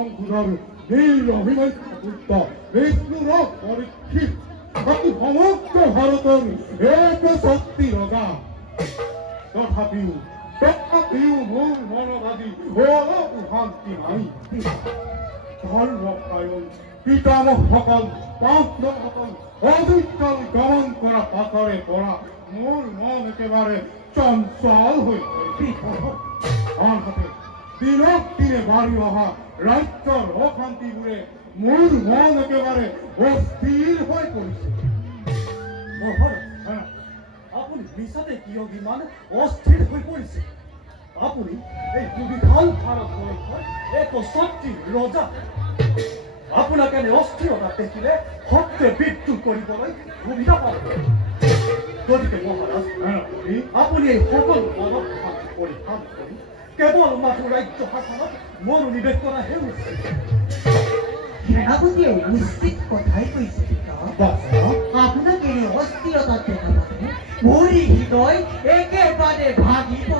সংসদৰ বীৰ অভিমন্যু পুত্ৰ বিষ্ণুৰ পৰীক্ষিত বাকী সমগ্ৰ ভাৰতৰ এক শক্তি ৰজা তথাপিও মোৰ মনত আজি অলপ শান্তি নাই ধৰ্মপায়ন পিতামহসকল পাঁচজনসকল অবিকল গমন কৰা পাছৰে পৰা মোৰ মন একেবাৰে চঞ্চল হৈ পৰিছে আনহাতে দিনক দিনে বাঢ়ি অহা ৰাজ্যৰ অশান্তিবোৰে মোৰ মন একেবাৰে অস্থিৰ হৈ পৰিছে মহাৰাজ আপুনি মিছাতে কিয় ইমান অস্থিৰ হৈ পৰিছে আপুনি এই দুবিধান ভাৰতবৰ্ষৰ এক সত্যি ৰজা আপোনাক এনে অস্থিৰতা দেখিলে সত্যে বিদ্ৰোহ কৰিবলৈ সুবিধা পাব গতিকে মহাৰাজ আপুনি এই সকলো মনত পৰিত্যাগ কৰি কেৱল মাথো ৰাজ্য শাসনত মনোনিৱেশ কৰাহে উচিত সেনাপতিয়ে নিশ্চিত কথাই কৈছে আপোনাক এই অস্থিৰতাত দেখা পালে মোৰ হৃদয় একেবাৰে ভাগিব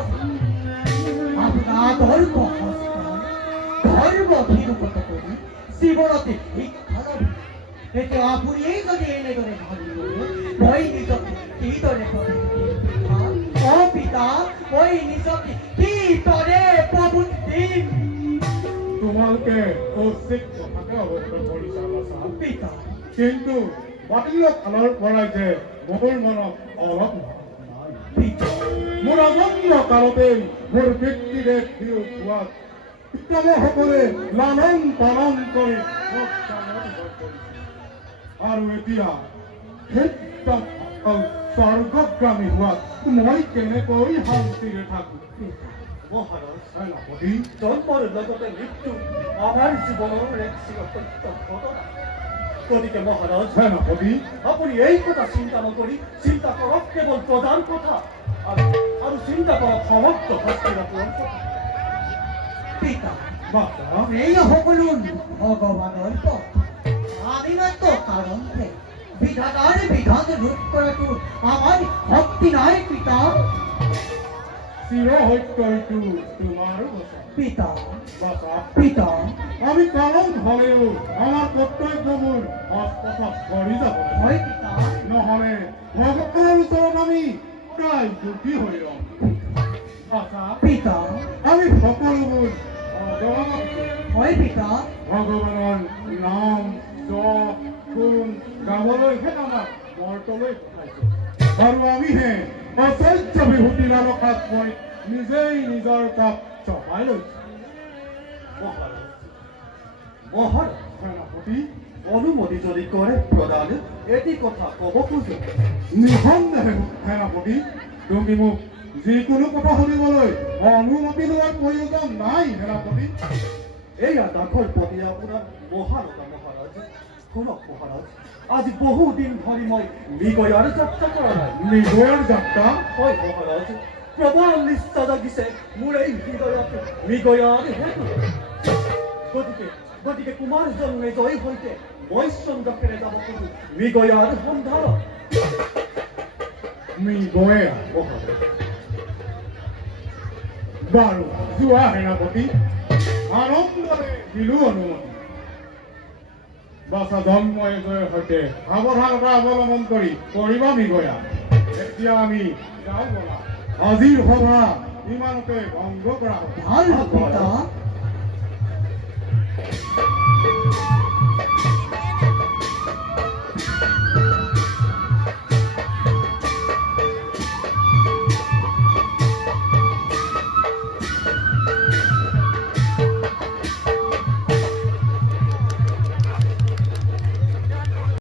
আপোনাৰ ধৰ্মভীৰুকত কৰি জীৱনতে শিক্ষা ল'ব এতিয়া আপুনি যদি এনেদৰে ভাবিব মই নিজকে কিদৰে পিতা মই নিজকে কিদৰে প্ৰবোধ দিম তোমালোকে কৌশিক কথাকে অৱগত কৰিছা পিতা কিন্তু বাতিলৰ ফালৰ পৰাই যে মোৰ মনত অলপ মোৰ অজন্ম কালতেই মোৰ পিতৃদেৱ বিয়োগ হোৱাত পিতামহসকলে লালন পালন কৰি মোক ডাঙৰ কৰিছে আৰু এতিয়া স্বৰ্গগামী হোৱাত মই কেনেকৈ শান্তিৰে থাকো মহাৰাজ সেনাপতি জন্মৰ লগতে মৃত্যু আমাৰ জীৱনৰ এক চিৰসত্য ঘটনা গতিকে মহাৰাজ সেনাপতি আপুনি এই কথা চিন্তা নকৰি চিন্তা কৰক কেৱল প্ৰধান কথা আৰু চিন্তা কৰক সমগ্ৰ হস্তিনাপুৰৰ কথা পিতা বাবা এই সকলো ভগৱানৰ পথ আমি মাত্ৰ কাৰণহে বিধাতাৰ বিধান ৰোধ কৰাটো আমাৰ শক্তি নাই পিতা চিৰসত্যটো তোমাৰ পিতা বাবা পিতা আমি কাৰণ হলেও আমাৰ কৰ্তব্যবোৰ হস্তপথ কৰি যাব হয় পিতা নহলে ভগৱানৰ ওচৰত আমি প্ৰায় দুখী হৈ ৰম বাবা পিতা আমি সকলোবোৰ হয় পিতা ভগৱানৰ নাম জপ গুণ গাবলৈহে আমাক বৰ্তলৈ পঠাইছে আৰু আমিহে অচৰ্য বিভূতি লালসাত মই নিজেই নিজৰ পাপ চপাই লৈছো মহাৰাজ সেনাপতি অনুমতি যদি কৰে প্ৰদানে এটি কথা ক'ব খোজো নিঃসন্দেহে সেনাপতি তুমি মোক যিকোনো কথা শুনিবলৈ অনুমতি লোৱাৰ প্ৰয়োজন নাই সেনাপতি এয়া দাখৰ প্ৰতি আপোনাৰ মহাৰথা মহাৰাজ শুনক মহাৰাজ আজি বহুদিন ধৰি মই মৃগয়াৰ যাত্ৰা কৰা নাই মৃগয়াৰ যাত্ৰা হয় মহাৰাজ প্ৰবল নিষ্ঠা জাগিছে মোৰ এই হৃদয়ত মৃগয়াৰ হেতু গতিকে কুমাৰ জন্মে জয় সৈতে মই চন্দ্ৰকেৰে যাব খোজো মৃগয়াৰ সন্ধানত মৃগয়া মহাৰাজ বাৰু যোৱা সেনাপতি আনন্দৰে দিলো অনুমতি বাছা জন্ময়ে জয়ৰ সৈতে সাৱধানতা অৱলম্বন কৰি কৰিবা মৃগয়া এতিয়া আমি যাওঁ বলা আজিৰ সভা ইমানতে ভংগ কৰা হ'ব ভাল পিতা